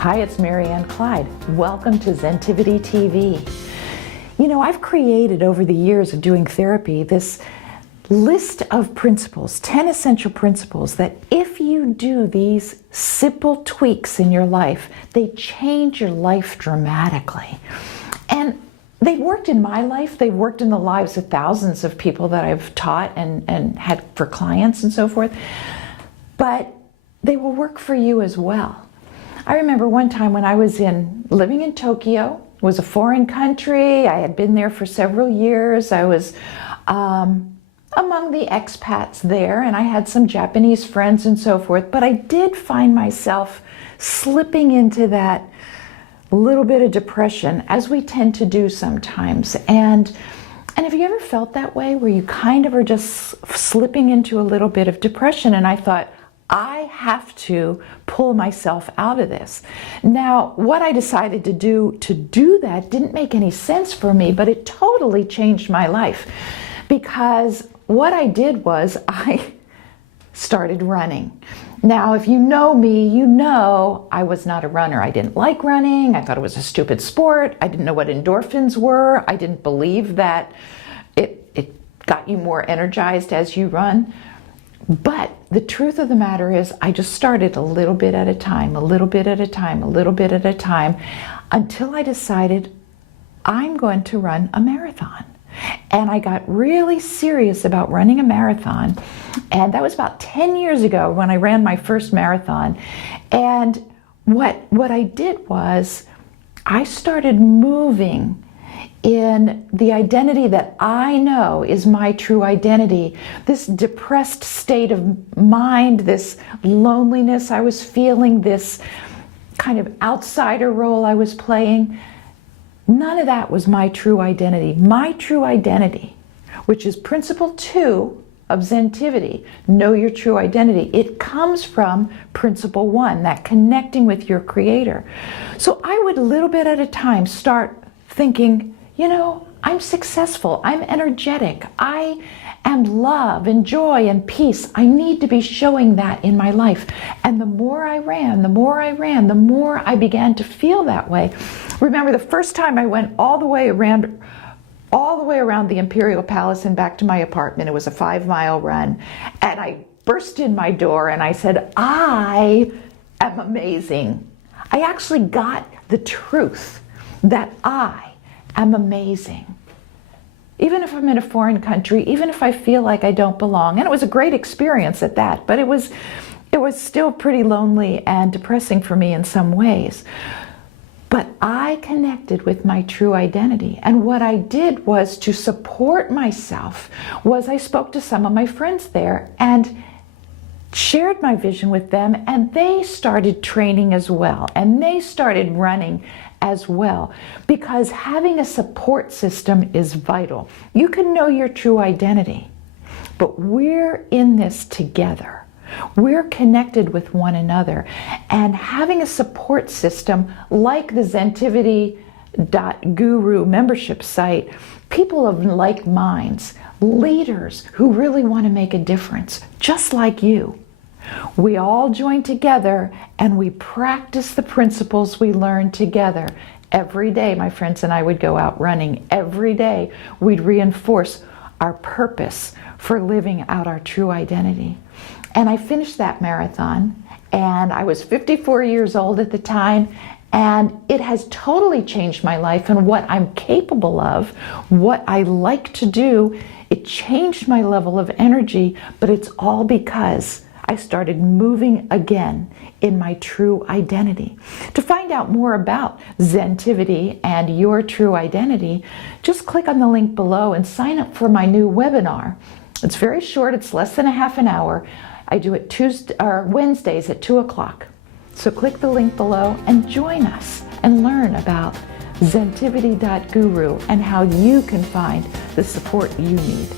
Hi, it's Marianne Clyde. Welcome to Zentivity TV. You know, I've created over the years of doing therapy this list of principles, 10 essential principles that if you do these simple tweaks in your life, they change your life dramatically. And they've worked in my life, they've worked in the lives of thousands of people that I've taught and had for clients and so forth, but they will work for you as well. I remember one time when I was living in Tokyo. It was a foreign country. I had been there for several years. I was among the expats there, and I had some Japanese friends and so forth, but I did find myself slipping into that little bit of depression, as we tend to do sometimes. And have you ever felt that way, where you kind of are just slipping into a little bit of depression? And I thought, I have to pull myself out of this. Now, what I decided to do that didn't make any sense for me, but it totally changed my life. Because what I did was I started running. Now, if you know me, you know I was not a runner. I didn't like running. I thought it was a stupid sport. I didn't know what endorphins were. I didn't believe that it got you more energized as you run. But the truth of the matter is, I just started a little bit at a time, a little bit at a time, a little bit at a time, until I decided I'm going to run a marathon. And I got really serious about running a marathon. And that was about 10 years ago when I ran my first marathon. And what I did was I started moving in the identity that I know is my true identity. This depressed state of mind, this loneliness I was feeling, this kind of outsider role I was playing, none of that was my true identity. My true identity, which is principle 2 of Zentivity, know your true identity. It comes from principle 1, that connecting with your creator. So I would, a little bit at a time, start thinking, you know, I'm successful, I'm energetic, I am love and joy and peace. I need to be showing that in my life. And the more I ran, the more I began to feel that way. Remember, the first time I went all the way around the Imperial Palace and back to my apartment. It was a 5-mile run. And I burst in my door and I said, I am amazing. I actually got the truth that I am amazing. Even if I'm in a foreign country, even if I feel like I don't belong. And it was a great experience at that, but it was still pretty lonely and depressing for me in some ways. But I connected with my true identity. And what I did was, to support myself, was I spoke to some of my friends there and shared my vision with them, and they started training as well, and they started running as well, because having a support system is vital. You can know your true identity, but we're in this together. We're connected with one another, and having a support system like the Zentivity.guru membership site, people of like minds, leaders who really want to make a difference, just like you. We all join together and we practice the principles we learn together. Every day, my friends and I would go out running. Every day, we'd reinforce our purpose for living out our true identity. And I finished that marathon, and I was 54 years old at the time, and it has totally changed my life and what I'm capable of, what I like to do. It changed my level of energy, but it's all because I started moving again in my true identity. To find out more about Zentivity and your true identity, just click on the link below and sign up for my new webinar. It's very short, it's less than a half an hour. I do it Wednesdays at 2 o'clock. So click the link below and join us and learn about Zentivity.guru and how you can find the support you need.